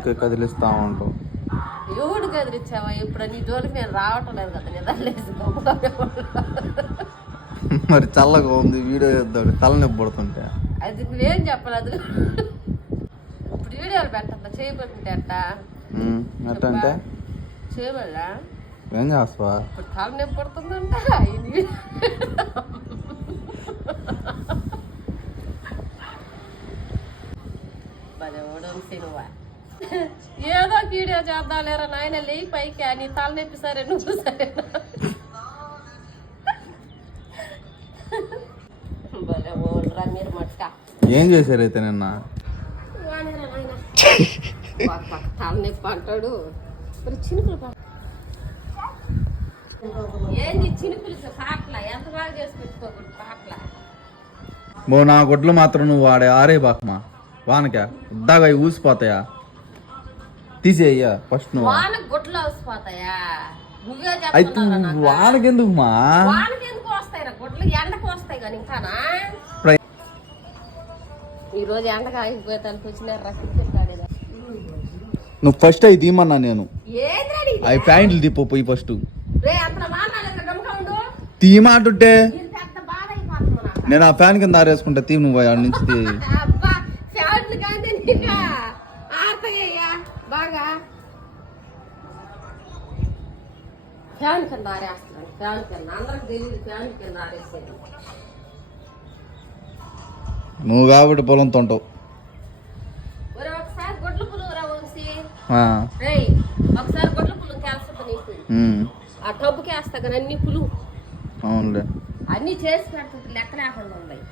ఊరికే కదిలిస్తా ఉంటావు. ఎవడు కదిలిచ్చావా? ఇప్పుడు నీ జోలికి నేను రావటం లేదు కదా, నిద్రలేసి మరి చల్లగా ఉంది వీడియో చేద్దాడు తలనొప్పి పడుతుంటే. అది నువ్వేం చెప్పాలి? అది ఇప్పుడు వీడియోలు పెట్టద్దా? చేయబడుతుంటే అట్ట అంటే చేయబడలా ఏం చేస్తావా? ఇప్పుడు తలనొప్పి పడుతుందంట. నువ్వా ఏదో వీడియో చేద్దాం లేరా నాయన, లేయి పైకి. నీ తలనొప్పి సరే, నువ్వు సరే. మీరు మట్టుక ఏం చేశారు అయితే నిన్న? తలనొప్పి అంటాడు. చినుకులు ఏంది చినుకులు పాటల ఎంత బాగా చేసి పెట్టుకోకూడదు పాటల. నా గుడ్లు మాత్రం నువ్వు వాడే ఆరే బాకమా వానకా ఉద్దాగా ఊసిపోతాయా? తీసేయ్యా ఫస్ట్. నువ్వు వానకు గుడ్లు ఊసిపోతాయా? నువ్వే అయితే వానకెందుకు మా? వానకెందుకు వస్తాయిరా గుడ్లు? ఎండకు వస్తాయి కానీ ఇంకానా. ఈ రోజు ఎండకు ఆగిపోతానికి వచ్చినారు. నువ్వు ఫస్ట్ అవి తీయమన్నా నేను. అవి ప్యాంట్లు తిప్పు పోయి ఫస్ట్. తీయమంటుంటే నేను ఆ ఫ్యాన్ కింద ఆరేసుకుంటా. తీ నువ్వు ఆడ నుంచి తీ. బాగా ఫ్యాన్ కింద ఆరేస్తున్నాను. ఫ్యాన్ కింద అందరికి తెలియదు. ఫ్యాన్ కింద ఆరేసేది నువ్వు కాబట్టి పొలం తొంటావు. ఒకసారి గొడ్ల పులుగురా వంశీ. ఒకసారి గొడ్ల పులుగు కేస్తా నీకు. ఆ టబ్బుకి వేస్తా కానీ అన్ని పులుగు. అవునులే, అన్ని చేసి పెడుతుంది లెక్క లేకుండా ఉన్నాయి.